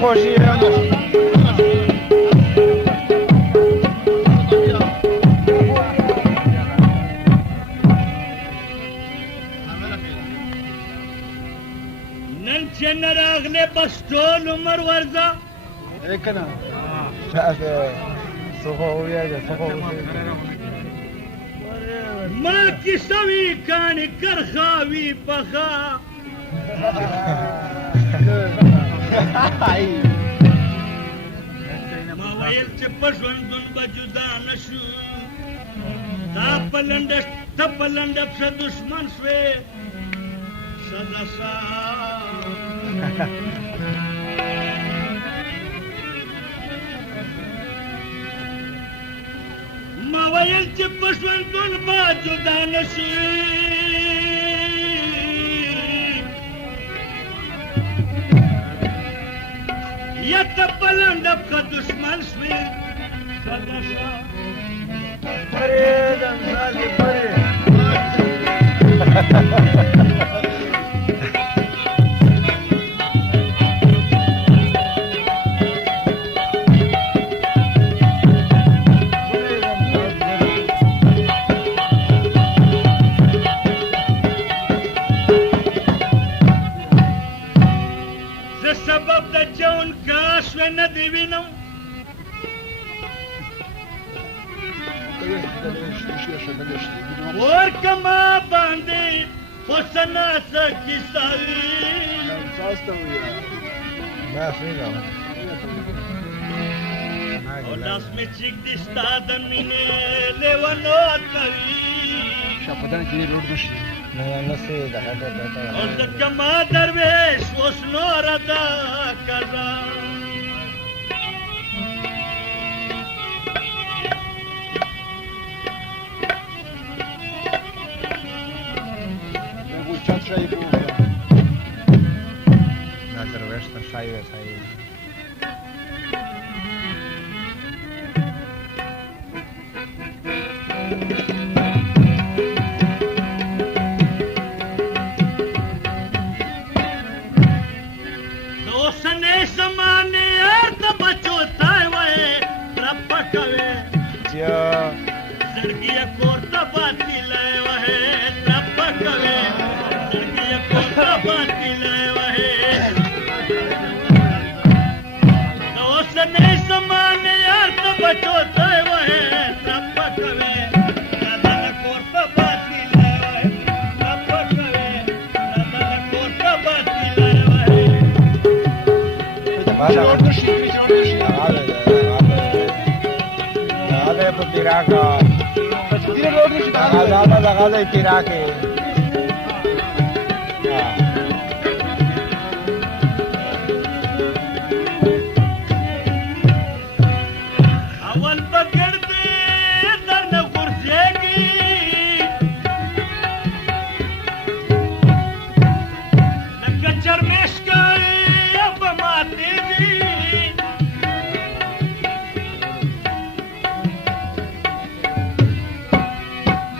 خوشی نن چې نه راغلی بس ټول عمر ورځه که نه څه خو ووایه څه خو ما کیسه وي کاڼې کرښه وي پخه ما ویل چې په ژوندون به جدا نه شو ته په لنډه پښه دښمن شوې سزا سا ما ویل چې په ژوندون به جدا نه شي یا ته په لنډه پښه دښمن شوې سزا سا زه سبب د جون کاش نه دی وینم ورکما باندې حسنا سکیساوی او لاس می چیک دی ستا د مینې لیونو کوي شپدان کې روډ نشي نه سه د هغه او زکما درویش اوس نور ادا کړه نظر وشت شایو سایو دوسنے زمانے ارد بچو تائے وے رب کوے زرگی کورتا باتی لائے وے رب کوے زرگی کورتا باتی لائے وے دوسنے زمانے ارد بچو تائے وے رب کوے زرگی کورتا باتی لائے وے رب کوے زرگی کورتا باتی لائے وے هذا بيراكا هذا بيراكي اول پکڑ دے در نہ غرزے گی نہ کچر مشکل اب ماتے گی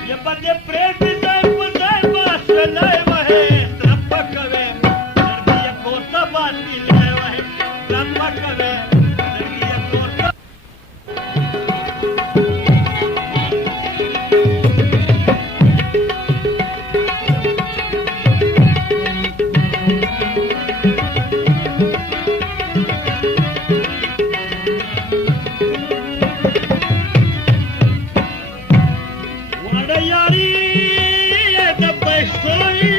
یہ بندے پریت جائے پزائے باس لائے وہے رب کوے دردی کورتا باتی لائے وہے رب کوے دردی کورتا وڑا یاری د پیسوی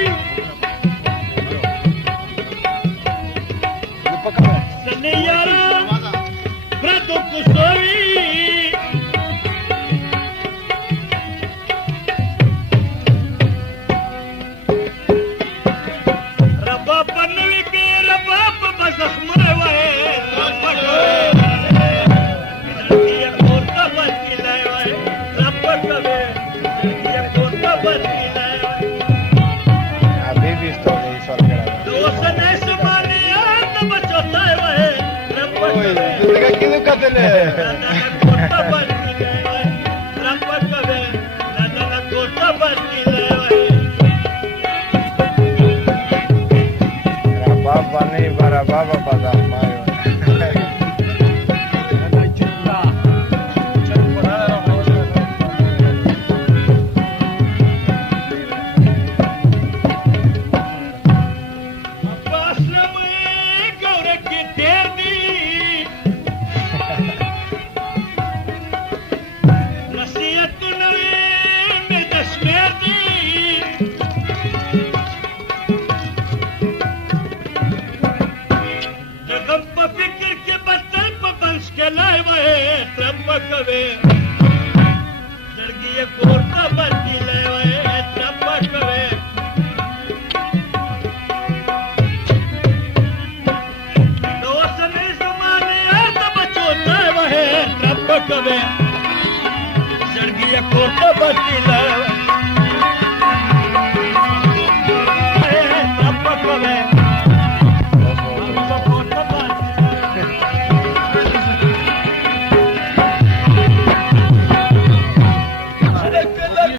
سنے یارا پردو کسوی ربا پنوی بی ربا بزخمر وے ربا کوے کورتا بچی لائے وے ربا کوے کورتا بچی لائے وے حبيبي استولي صار دوسنے زمانے آت بچوتا ہے وے ربا کوے كده كده کورتا بچی لائے وے ربا Baba Bada Mayo. Corta batila